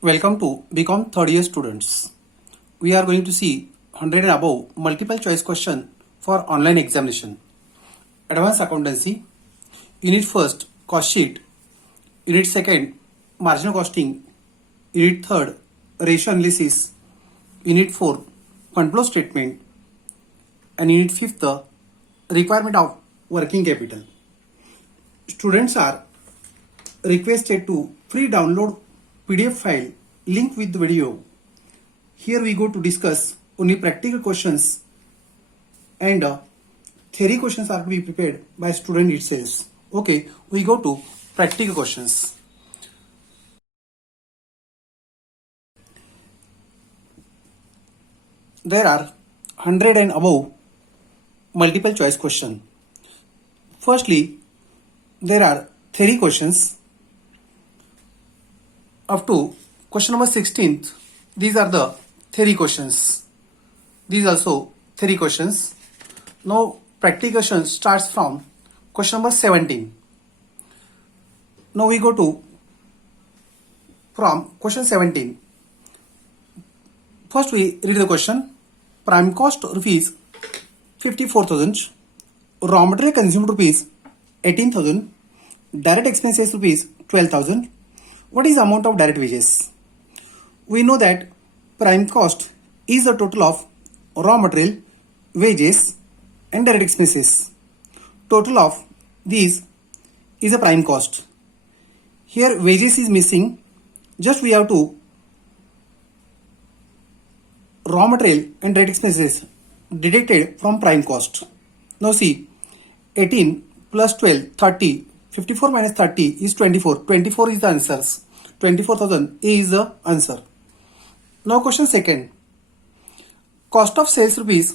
Welcome to BCom third year students. We are going to see 100 and above multiple choice question for online examination. Advanced accountancy, unit first cost sheet, unit second marginal costing, unit third ratio analysis, unit 4 fund flow statement, and unit fifth requirement of working capital. Students are requested to free download PDF file link with the video. Here we go to discuss only practical questions and theory questions are to be prepared by student itself. Okay, we go to practical questions. There are 100 and above multiple choice question. Firstly, there are theory questions up to question number 16th. These are the theory questions. These also theory questions. Now practical question starts from question number 17. Now we go to from question 17. First we read the question. Prime cost rupees 54,000, raw material consumed rupees 18,000, direct expenses rupees 12,000. What is the amount of direct wages? We know that prime cost is the total of raw material, wages and direct expenses. Total of these is a prime cost. Here wages is missing. Just we have to raw material and direct expenses deducted from prime cost. Now see, 18 plus 12, 30. 54 minus 30 is 24. 24 is the answers. 24,000 is the answer. Now question second. Cost of sales rupees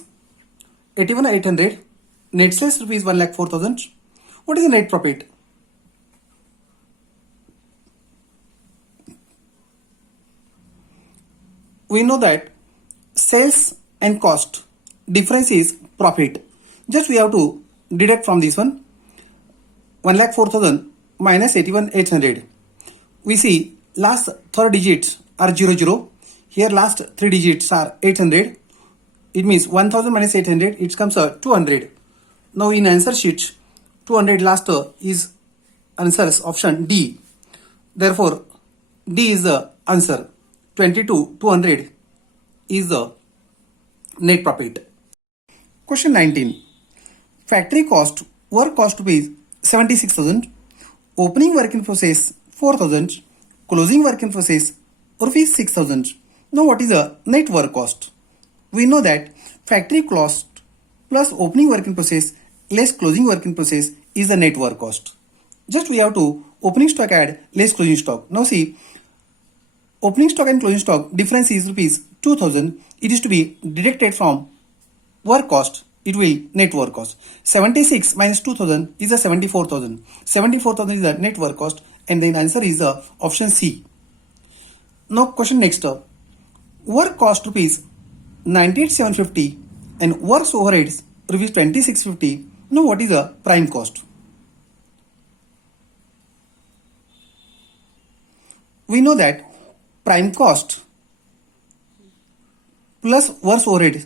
81,800. Net sales rupees 1,04,000. What is the net profit? We know that sales and cost difference is profit. Just we have to deduct from this one. 1,04,000 minus 81,800. We see last third digits are 00. Here last three digits are 800. It means 1,000 minus 800. It comes 200. Now in answer sheet, 200 last is answers option D. Therefore, D is the answer. 200 is the net profit. Question 19. Factory cost, work cost rupees 76,000, opening work in process 4,000, closing work in process rupees 6,000. Now what is the net work cost? We know that factory cost plus opening work in process less closing work in process is the net work cost. Just we have to opening stock add less closing stock. Now see, opening stock and closing stock difference is rupees 2,000. It is to be deducted from work cost. It will net work cost. 76 minus 2,000 is a 74,000. 74,000 is the net work cost and the answer is the option C. Now question next. Work cost rupees 98,750 and works overheads rupees 2650. Now what is the prime cost? We know that prime cost plus works overhead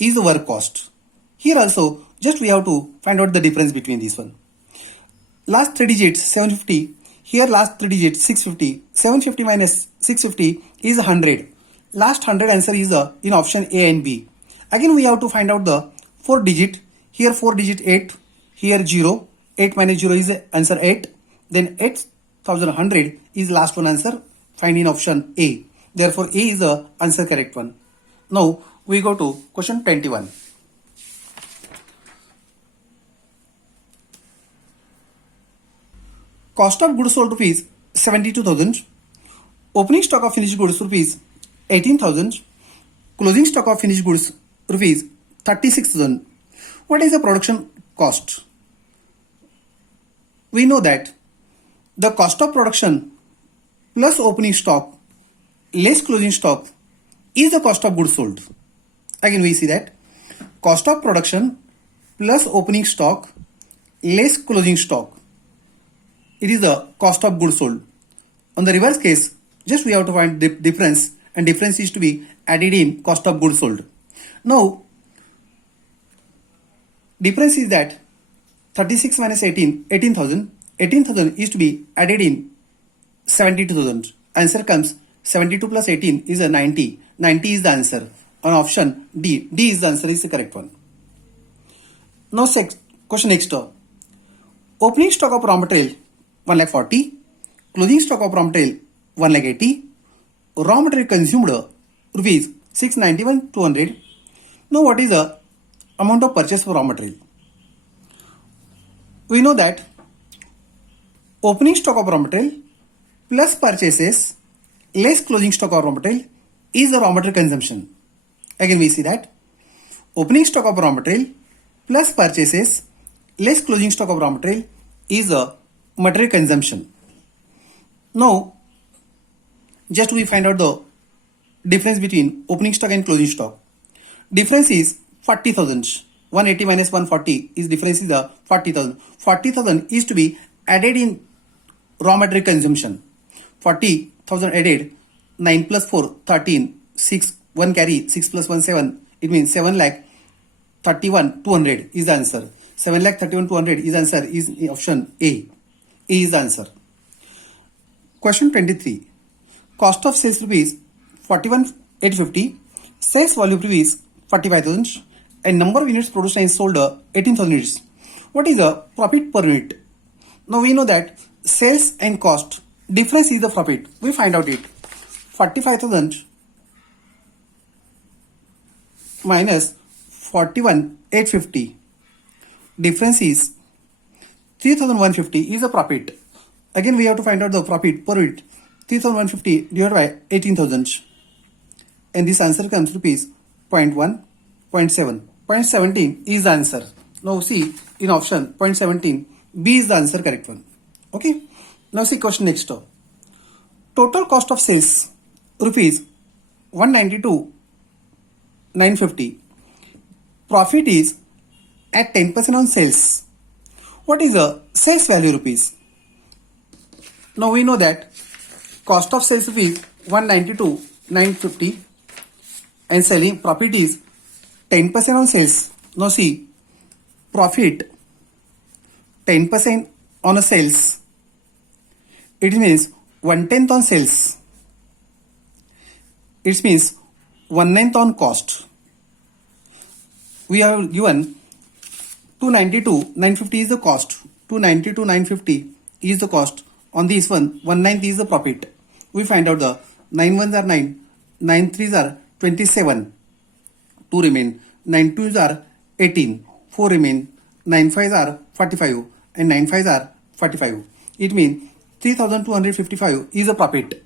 is the work cost. Here also just we have to find out the difference between this one. Last three digits 750. Here last three digits 650. 750 minus 650 is 100. Last 100 answer is in option A and B. Again we have to find out the 4 digit. Here 4 digit 8. Here 0. 8 minus 0 is answer 8. Then 8,100 is last one answer. Find in option A. Therefore A is the answer correct one. Now we go to question 21. Cost of goods sold rupees 72,000. Opening stock of finished goods rupees 18,000. Closing stock of finished goods rupees 36,000. What is the production cost? We know that the cost of production plus opening stock less closing stock is the cost of goods sold. Again we see that cost of production plus opening stock less closing stock. It is the cost of goods sold. On the reverse case, Just we have to find the difference, and difference is to be added in cost of goods sold. Now, difference is that 36 minus 18, 18,000. 18,000 is to be added in 72,000. Answer comes 72 plus 18 is a 90. 90 is the answer. On option D. D is the answer, is the correct one. Now, question next. Opening stock of raw material 1,40,000. Closing stock of raw material 1,80,000. Raw material consumed rupees 691,200. Now, what is the amount of purchase for raw material? We know that opening stock of raw material plus purchases less closing stock of raw material is the raw material consumption. Again, we see that opening stock of raw material plus purchases less closing stock of raw material is the material consumption. Now, just we find out the difference between opening stock and closing stock. Difference is 40,000. 180 minus 140 is difference is the 40,000. 40,000 is to be added in raw material consumption. 40,000 added, 9 plus 4, 13, 6, 1 carry, 6 plus 1, 7. It means 7 lakh 31,200 is the answer. 7 lakh 31,200 is the answer, is option A. A is the answer. Question 23. Cost of sales rupees 41,850. Sales volume rupees 45,000. And number of units produced and sold 18,000 units. What is the profit per unit? Now we know that sales and cost difference is the profit. We find out it. 45,000 minus 41,850. Difference is 3,150 is the profit. Again, we have to find out the profit per unit. 3,150 divided by 18,000. And this answer comes rupees 0.1, 0.7. 0.17 is the answer. Now see in option 0.17, B is the answer, correct one. Okay. Now see question next. Total cost of sales rupees 192,950. Profit is at 10% on sales. What is the sales value rupees? Now we know that cost of sales rupees 192,950 and selling profit is 10% on sales. Now see, profit 10% on a sales, it means 1/10 on sales. It means 1/9 on cost. We have given 292,950 is the cost. 292,950 is the cost. On this one, 1/9 is the profit. We find out the 9 ones are 9, 9 threes are 27. 2 remain, 9 twos are 18, 4 remain, 9 fives are 45 and 9 fives are 45. It means 3,255 is a profit.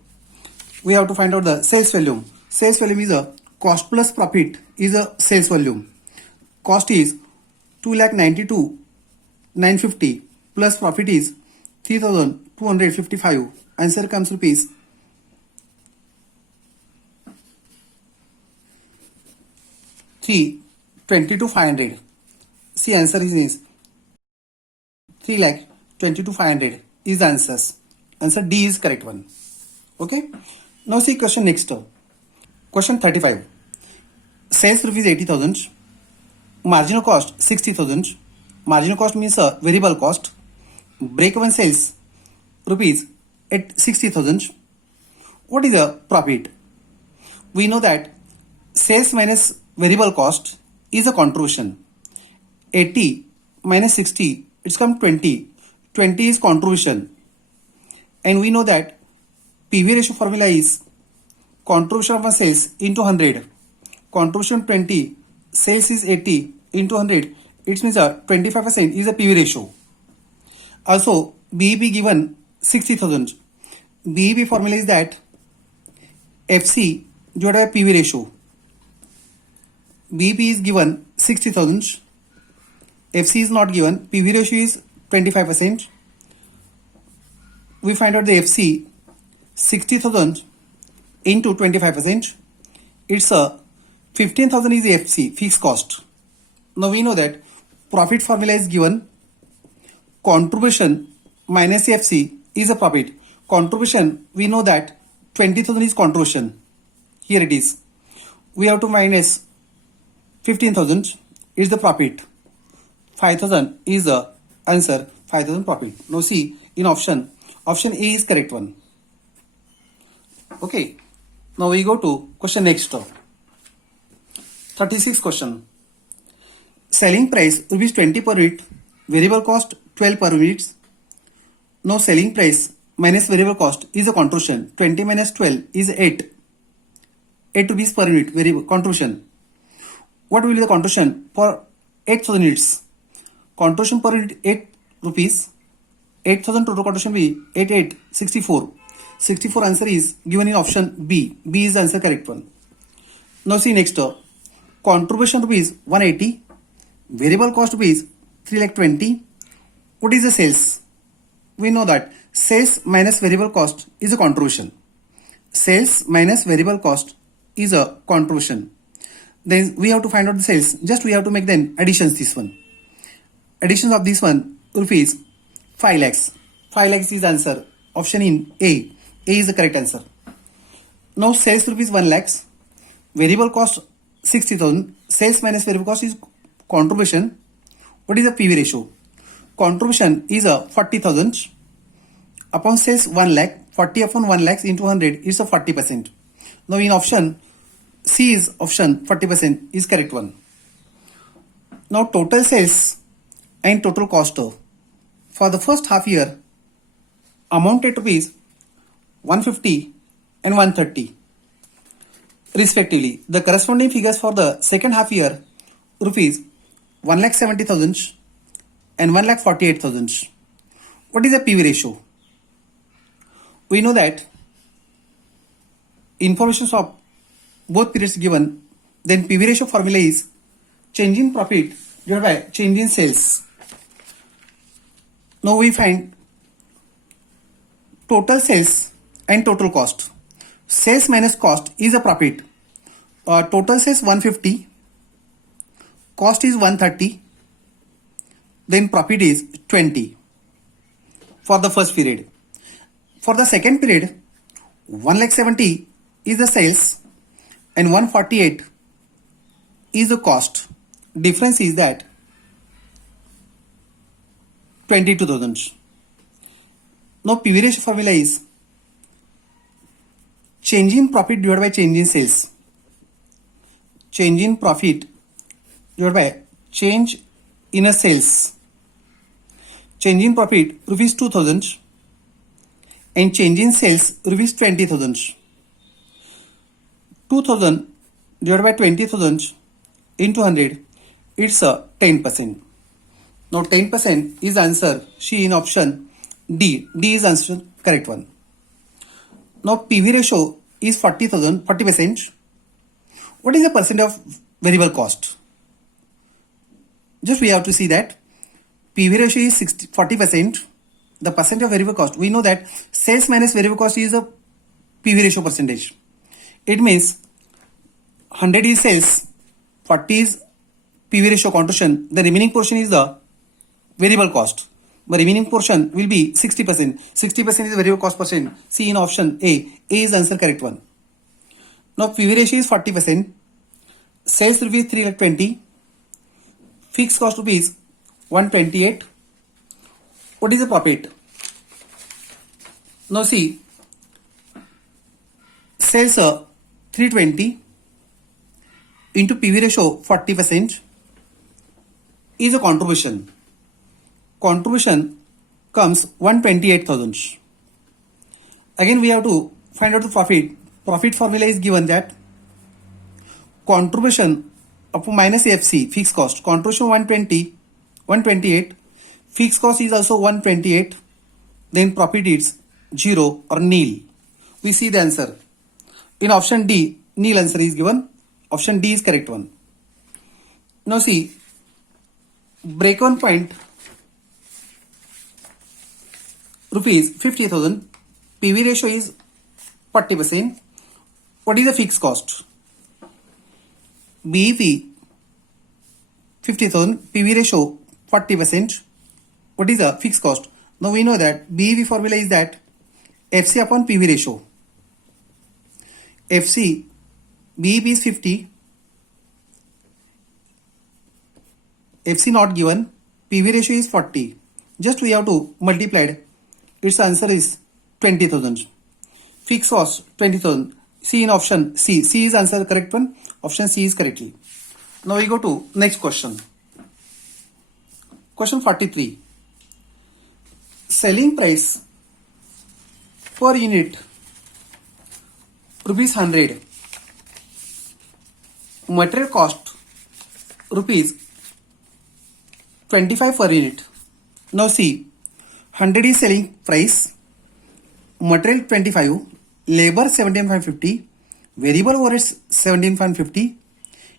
We have to find out the sales volume. Sales volume is a cost plus profit is a sales volume. Cost is 2,92,950 plus profit is 3,255. Answer comes rupees 3,22,500. See, answer is 3,22,500 is the answers. Answer D is correct one. Okay. Now see question next. Question 35. Sales rupees 80,000. Marginal cost 60,000. Marginal cost means a variable cost. Break-even sales rupees at 60,000. What is the profit? We know that sales minus variable cost is a contribution. 80 minus 60, it's come 20. 20 is contribution. And we know that PV ratio formula is contribution of sales into 100. Contribution 20, sales is 80 into 100. It means 25% is a PV ratio. Also, BEP given 60,000. BEP formula is that FC divided by PV ratio. BEP is given 60,000. FC is not given. PV ratio is 25%. We find out the FC 60,000 into 25%. It's a 15,000 is the FC, fixed cost. Now we know that profit formula is given. Contribution minus FC is a profit. Contribution, we know that 20,000 is contribution. Here it is. We have to minus 15,000 is the profit. 5,000 is the answer. 5,000 profit. Now see in option A is correct one. Okay. Now we go to question next. 36 question. Selling price rupees 20 per unit. Variable cost 12 per unit. Now selling price minus variable cost is a contribution. 20 minus 12 is 8. 8 rupees per unit variable contribution. What will be the contribution for 8,000 units? Contribution per unit 8 rupees. 8,000 total contribution will be 8 64. 64 answer is given in option B. B is the answer correct one. Now see next. Contribution rupees 180. Variable cost rupees 320. What is the sales? We know that sales minus variable cost is a contribution. Sales minus variable cost is a contribution. Then we have to find out the sales. Just we have to make then additions this one. Additions of this one rupees 5 lakhs. 5 lakhs is the answer. Option in A. A is the correct answer. Now sales rupees 1 lakhs. Variable cost 60,000. Sales minus variable cost is contribution. What is the PV ratio? Contribution is a 40,000 upon sales 1 lakh. 40 upon 1 lakhs into 100 is a 40%. Now in option C is option 40% is correct one. Now total sales and total cost for the first half year amounted to rupees 150 and 130 respectively. The corresponding figures for the second half year rupees 1,70,000 and 1,48,000. What is the PV ratio? We know that information of both periods given, then PV ratio formula is change in profit divided by change in sales. Now we find total sales and total cost. Sales minus cost is a profit. Total sales 150, cost is 130, then profit is 20 for the first period. For the second period, 1,70,000 is the sales and 148 is the cost. Difference is that 22,000. Now PV ratio formula is change in profit divided by change in sales. Change in profit divided by change in a sales. Change in profit rupees 2,000 and change in sales rupees 20,000. 2,000 divided by 20,000 into 100, it's a 10%. Now 10% is answer C in option D. D is answer correct one. Now PV ratio is 40%. What is the percent of variable cost? Just we have to see that PV ratio is 40%. The percent of variable cost. We know that sales minus variable cost is a PV ratio percentage. It means 100 is sales, 40 is PV ratio contribution. The remaining portion is the variable cost. The remaining portion will be 60%. 60% is the variable cost percent. C in option A. A is the answer correct one. Now PV ratio is 40%. Sales rupees 320. Fixed cost rupees 128. What is the profit? Now see, sales 320 into PV ratio 40% is a contribution. Contribution comes 128,000. Again we have to find out the profit. Profit formula is given that contribution upon minus FC fixed cost. Contribution 128. Fixed cost is also 128. Then profit is 0 or nil. We see the answer. In option D, nil answer is given. Option D is correct one. Now see, break-even point rupees 50,000. PV ratio is 40%. What is the fixed cost? BEP 50,000. PV ratio 40%. What is the fixed cost? Now we know that BEP formula is that FC upon PV ratio. FC, BEP is 50, FC not given, PV ratio is 40. Just we have to multiply it. Its answer is 20,000. Fixed cost 20,000. C in option C. C is answer correct one. Option C is correctly. Now we go to next question. Question 43. Selling price per unit rupees 100. Material cost rupees 25 per unit. Now see, 100 is selling price, material 25, labor 17.50, variable overheads 17.50.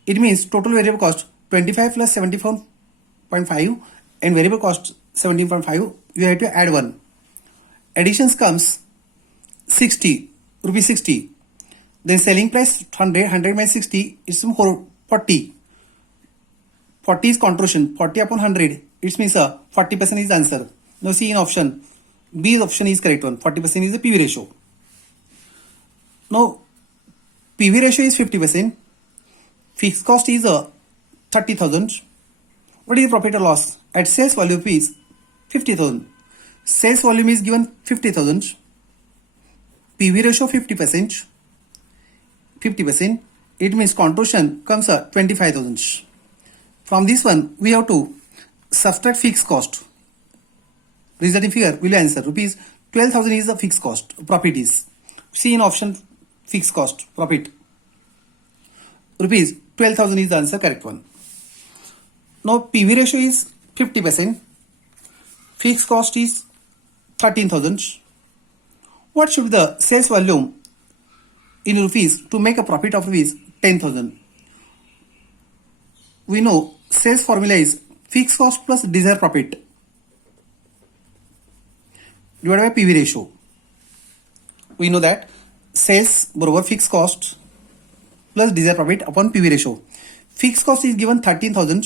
It means total variable cost 25 plus 74.5 and variable cost 17.5. You have to add 1. Additions comes 60, rupees 60. Then selling price 100, 100 minus 60 is 40. 40 is contribution, 40 upon 100. It means 40% is the answer. Now see in option B, the option is correct one. 40% is the PV ratio. Now PV ratio is 50%. Fixed cost is 30,000. What is the profit or loss? At sales volume is 50,000. Sales volume is given 50,000. PV ratio 50%. 50%. It means contribution comes 25,000. From this one, we have to subtract fixed cost. Resulting figure will answer rupees 12,000 is the fixed cost. Profit is. See in option fixed cost. Profit. Rupees 12,000 is the answer correct one. Now PV ratio is 50%. Fixed cost is 13,000. What should be the sales volume in rupees to make a profit of rupees 10,000? We know sales formula is fixed cost plus desired profit divided by PV ratio. We know that sales बरोबर fixed cost plus desired profit upon PV ratio. Fixed cost is given 13,000.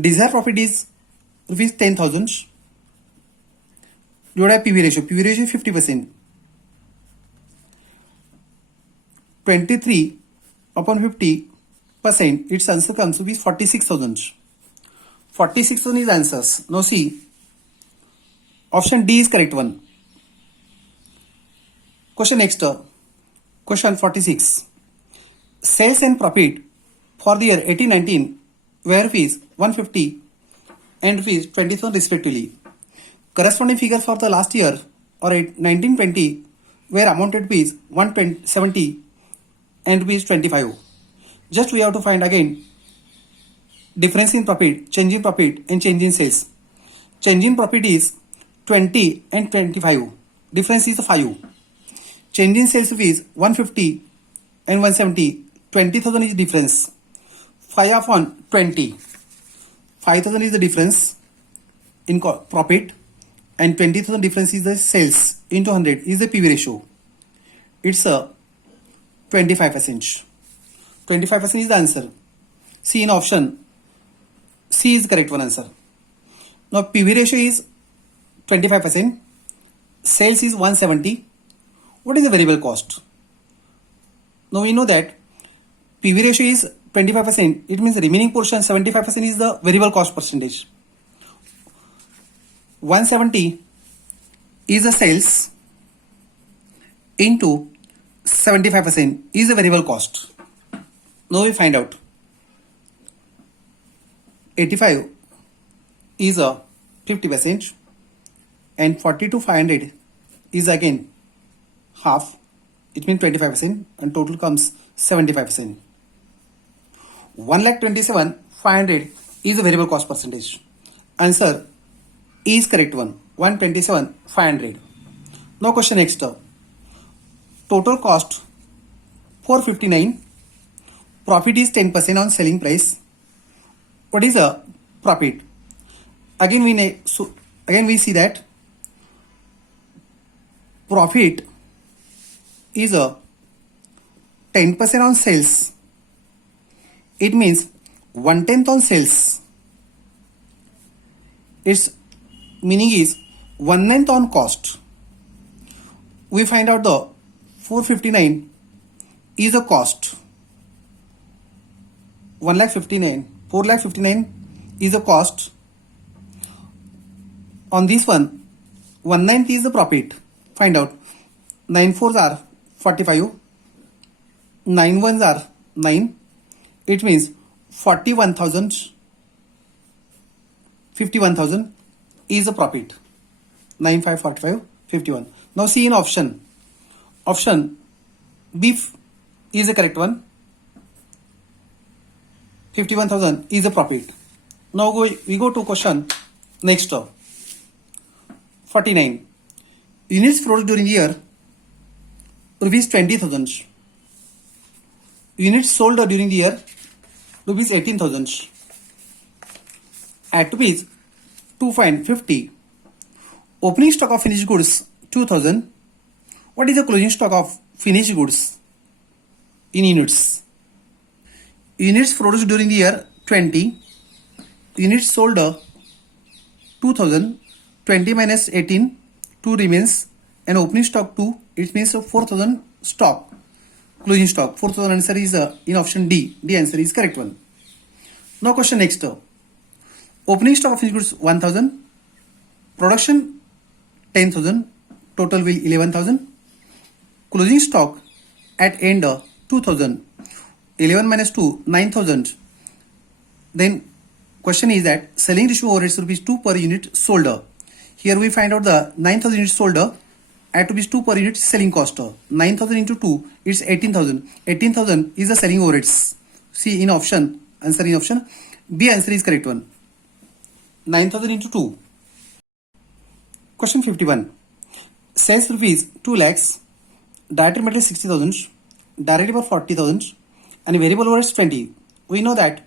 Desired profit is rupees 10,000 divided by PV ratio. PV ratio is 50%. 23 upon 50%. Its answer comes to be 46,000. 46,000 is answers. Now see, option D is correct one. Question next. Question 46. Sales and profit for the year 1819 were rupees 150 and rupees 20,000 respectively. Corresponding figures for the last year or 1920 were amounted rupees 170 and rupees 25. Just we have to find again difference in profit, change in profit and change in sales. Change in profit is 20 and 25. Difference is 5. Change in sales is 150 and 170. 20,000 is difference. 5 upon 20. 5,000 is the difference in profit and 20,000 difference is the sales into 100 is the PV ratio. It's a 25%. 25% is the answer. C in option C is the correct one answer. Now PV ratio is 25%. Sales is 170. What is the variable cost? Now we know that PV ratio is 25%. It means the remaining portion 75% is the variable cost percentage. 170 is the sales into 75% is the variable cost. Now we find out 85 is a 50% and 40 to 500 is again half. It means 25% and total comes 75%. 1,27,500 is the variable cost percentage. Answer is correct one. 127,500. Now question next. Total cost 459. Profit is 10% on selling price. What is the profit? Again we see that profit is a 10% on sales. It means 1/10 on sales. Its meaning is 1/9 on cost. We find out the 459 is a cost. 1,59,000, 4,59,000 is a cost. On this one, 190 is the profit. Find out. 9 fours are 45. 9 ones are 9. It means 41,000. 51,000 is a profit. 9, 5, 45, 51. Now see in option. Option B is the correct one. 51,000 is a profit. Now we go to question next. 49. Units produced during the year rupees 20,000. Units sold during the year rupees 18,000. At rupees 250. Opening stock of finished goods 2,000. What is the closing stock of finished goods in units? Units produced during the year 20. Units sold 2,000. 20 minus 18, 2 remains, and opening stock 2, it means 4,000 stock. Closing stock 4,000 answer is in option D. D answer is correct one. Now question next. Opening stock of finished goods 1,000. Production 10,000. Total will 11,000. Closing stock at end 2,000. 11 minus 2, 9,000. Then question is that selling ratio overheads rupees 2 per unit sold. Here we find out the 9,000 units sold at rupees 2 per unit selling cost. 9,000 into 2 is 18,000. 18,000 is the selling overheads. See in option, answer in option B answer is correct one. 9,000 into 2. Question 51. Sales rupees 2 lakhs, direct material 60,000, direct labor 40,000 and variable overheads 20. We know that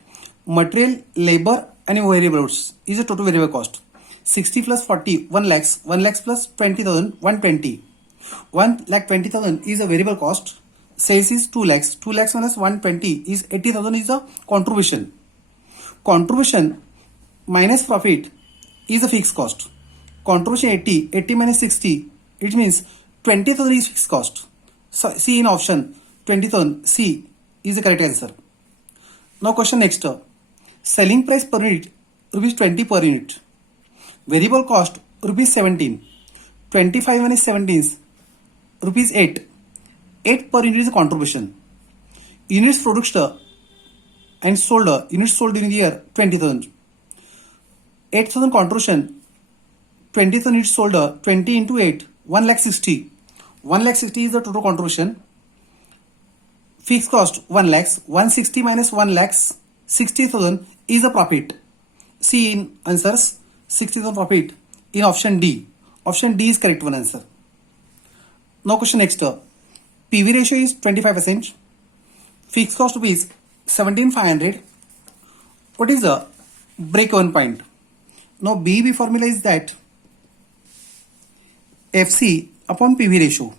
material, labor and variables is a total variable cost. 60 plus 40, 1 lakhs, 1 lakhs plus 20,000, 120. 1,20,000 is a variable cost. Sales is 2 lakhs. 2 lakhs minus 120 is 80,000 is the contribution. Contribution minus profit is a fixed cost. Contribution 80, 80 minus 60, it means 20,000 is fixed cost. So C in option 20,000, C is the correct answer. Now question next. Selling price per unit rupees 20 per unit. Variable cost rupees 17. 25 minus 17 is rupees 8. 8 per unit is a contribution. Units produced and sold, units sold during the year 20,000. 8,000 contribution, 20,000 units sold, 20 into 8, 1,60,000. 1,60,000 is the total contribution. Fixed cost 1 lakhs. 160 minus 1 lakhs, 60,000 is a profit. See in answers 60,000 profit in option D. Option D is correct one answer. Now question next. PV ratio is 25%. Fixed cost is 17,500. What is the break-even point? Now BEP formula is that FC upon PV ratio.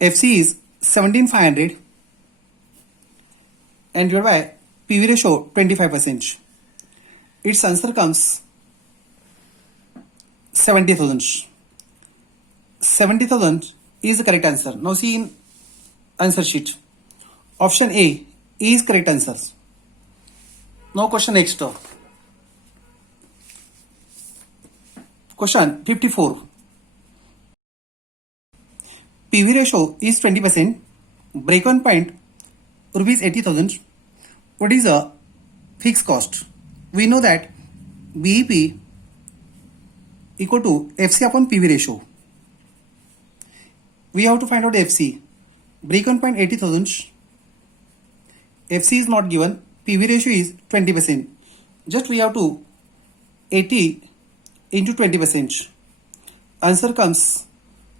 FC is 17,500 and divided by PV ratio 25%. Its answer comes 70,000. 70,000 is the correct answer. Now see in answer sheet. Option A is correct answer. Now question next. Question 54. PV ratio is 20%. Break-even point rupees 80,000. What is the fixed cost? We know that BEP equal to FC upon PV ratio. We have to find out FC. Break-even point 80,000. FC is not given. PV ratio is 20%. Just we have to 80 into 20%. Answer comes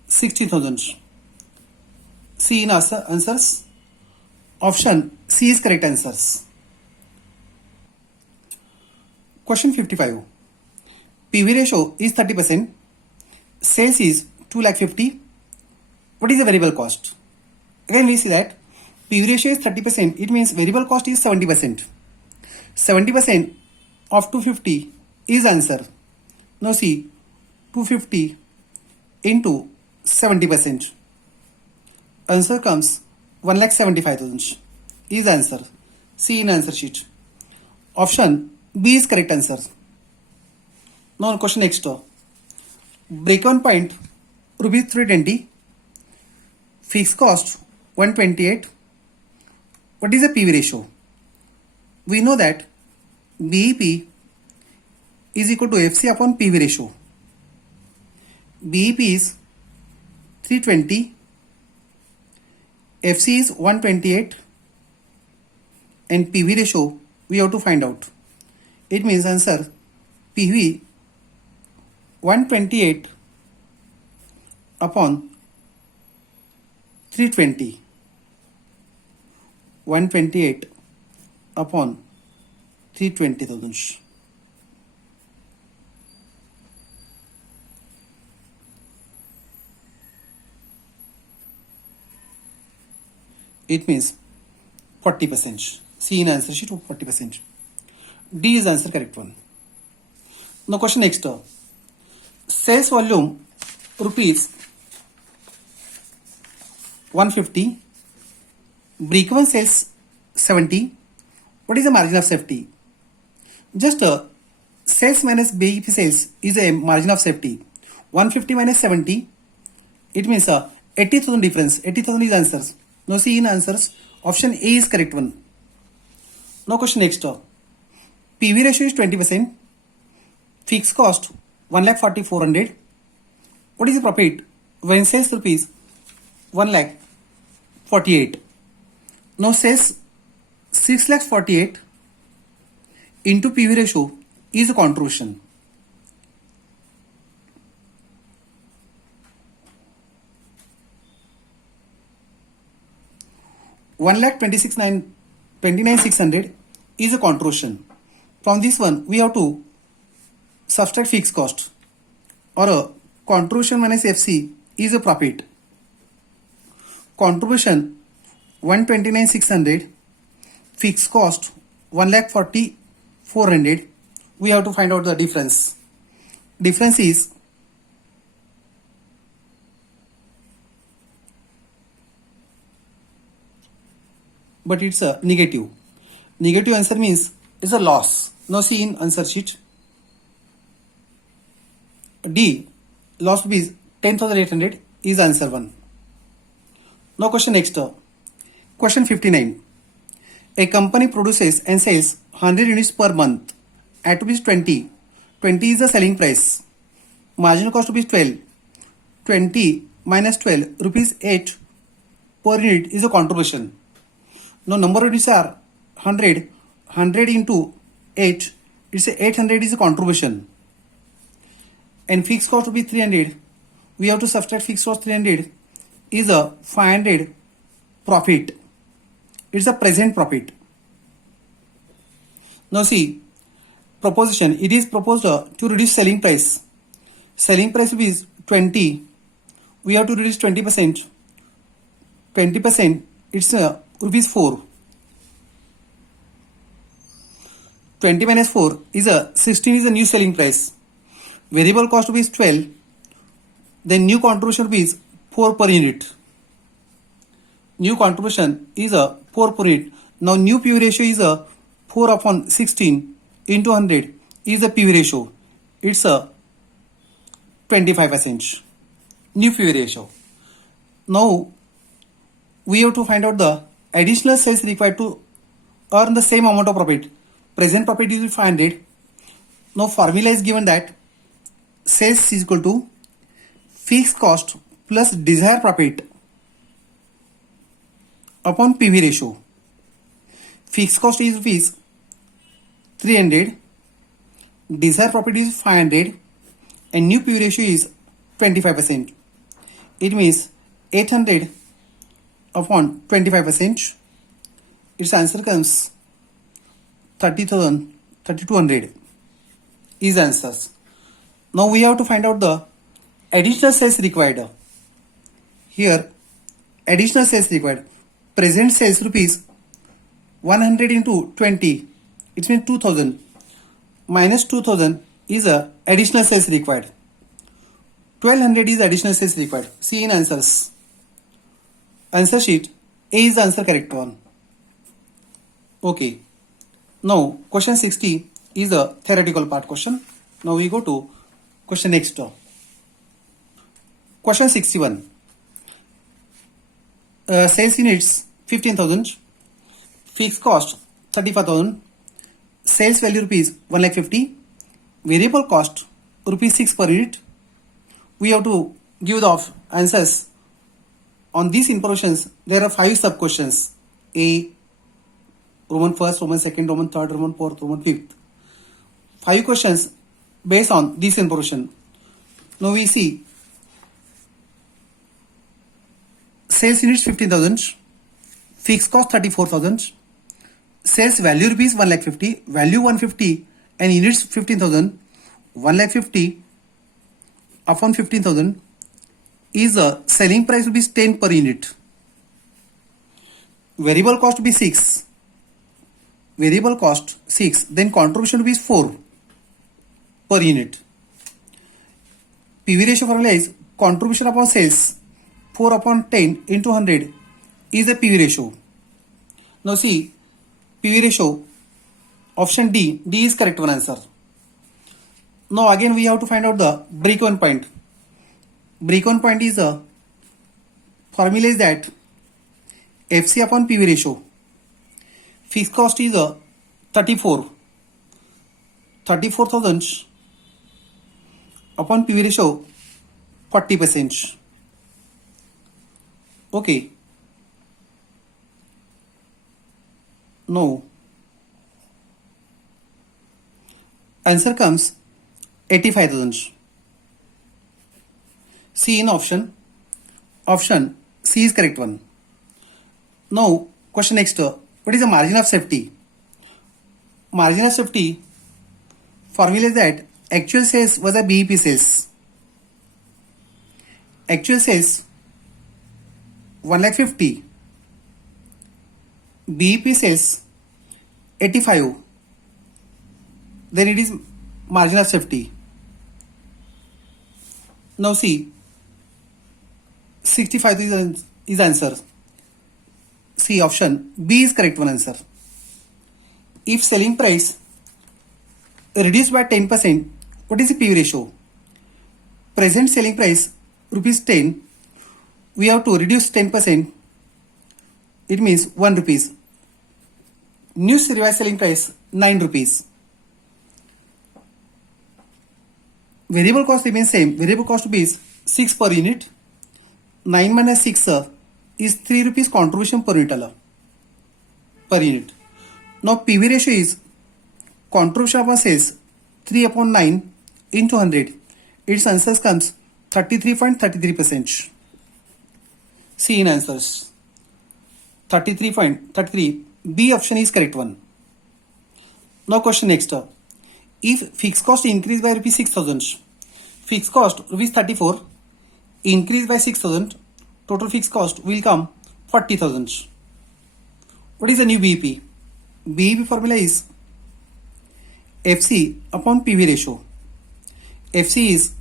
60,000. C in answers. Option C is correct answers. Question 55. PV ratio is 30%. Sales is 2,50,000. What is the variable cost? Again we see that PV ratio is 30%. It means variable cost is 70%. 70% of 250 is answer. Now see 250 into 70%. Answer comes 1,75,000 is the answer. C in answer sheet. Option B is correct answer. Now question next. Break-even point rupees 320. Fixed cost 128. What is the PV ratio? We know that BEP is equal to FC upon PV ratio. BEP is 320, FC is 128, and PV ratio we have to find out. It means answer PV 128 upon 320. 128 upon 320,000. It means 40%. C in answer sheet 40%. D is answer correct one. Now question next. Sales volume rupees 150. Break-even sales 70. What is the margin of safety? Just sales minus BEP sales is a margin of safety. 150 minus 70. It means 80,000 difference. 80,000 is answers. Now C in answers. Option A is correct one. Now question next. PV ratio is 20%. Fixed cost 1,40,400. What is the profit when sales rupees 1,48,000? Now sales 6,48,000 into PV ratio is a contribution. $1,29,600 is a contribution. From this one, we have to subtract fixed cost, or a contribution minus FC is a profit. Contribution 129,600, fixed cost 1,40,400. We have to find out the difference. Difference is but it's a negative. Negative answer means it's a loss. Now see in answer sheet. D, loss rupees 10,800 is answer 1. Now question next. Question 59. A company produces and sells 100 units per month at rupees 20. 20 is the selling price. Marginal cost rupees 12. 20 minus 12 rupees 8 per unit is a contribution. Now number of units are 100. 100 into 8, it's a 800 is a contribution. And fixed cost will be 300. We have to subtract fixed cost 300 is a 500 profit. It's a present profit. Now see, proposition. It is proposed to reduce selling price. Selling price is 20. We have to reduce 20%. 20%, it's rupees 4. 20 minus 4 is a 16 is the new selling price. Variable cost is 12. Then new contribution is 4 per unit. New contribution is a 4 per unit. Now new PV ratio is a 4 upon 16 into 100 is the PV ratio. It's a 25%. New PV ratio. Now we have to find out the additional sales required to earn the same amount of profit. Present profit is 500. Now formula is given that sales is equal to fixed cost plus desired profit upon PV ratio. Fixed cost is rupees 300, desired profit is 500, and new PV ratio is 25%. It means 800 upon 25%. Its answer comes 30,000, 3,200 is answers. Now we have to find out the additional sales required. Here, additional sales required. Present sales rupees 100 into 20, it means 2,000. Minus 2,000 is a additional sales required. 1,200 is additional sales required. See in answers. answer sheet. A is the answer correct one. Okay. Now question 60 is the theoretical part question. Now we go to question next. Question 61. Sales units 15,000. Fixed cost 35,000. Sales value rupees 1,50,000. Variable cost rupees 6 per unit. We have to give the answers. On these informations, there are 5 sub questions: A, Roman first, Roman second, Roman third, Roman fourth, Roman fifth. 5 questions based on this information. Now we see sales units 15,000, fixed cost 34,000, sales value rupees 1,50,000, value 150, and units 15,000. 1,50,000 upon 15,000 is a selling price rupees 10 per unit. Variable cost will be 6. Variable cost 6. Then contribution rupees 4 per unit. PV ratio formula is contribution upon sales 4 upon 10 into 100 is a PV ratio. Now see, PV ratio option D. D is correct one answer. Now again we have to find out the break-even point. Break-even point is the formula is that FC upon PV ratio. Fixed cost is 34,000 upon PV ratio 40%. Okay. Now answer comes 85,000. C in option. Option C is correct one. Now question next. What is the margin of safety? Margin of safety formula is that actual sales was a BEP sales. Actual sales 1,50,000. BEP sales 85. Then it is margin of safety. Now see, 65 is answer. C option B is correct one answer. If selling price reduced by 10%, what is the PV ratio? Present selling price rupees 10. We have to reduce 10%. It means 1 rupees. New revised selling price 9 rupees. Variable cost remains same. Variable cost rupees 6 per unit. 9 minus 6 is 3 rupees contribution per unit. Per unit. Now PV ratio is contribution upon sales 3 upon 9 into 100. Its answers comes 33.33%. C in answers. 33.33. B option is correct one. Now question next. If fixed cost increase by rupees 6,000, fixed cost rupees 34, increase by 6,000, total fixed cost will come 40,000. What is the new BEP? BEP formula is FC upon PV ratio. FC is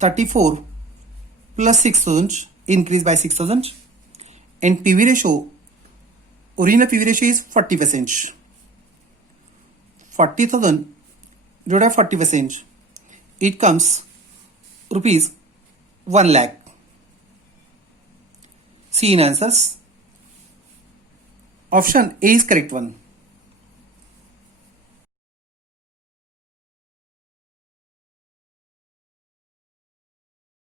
34 plus 6,000 increase by 6,000, and PV ratio, original PV ratio is 40%. 40,000 divided by 40%, it comes rupees 1 lakh. C in answers. Option A is correct one.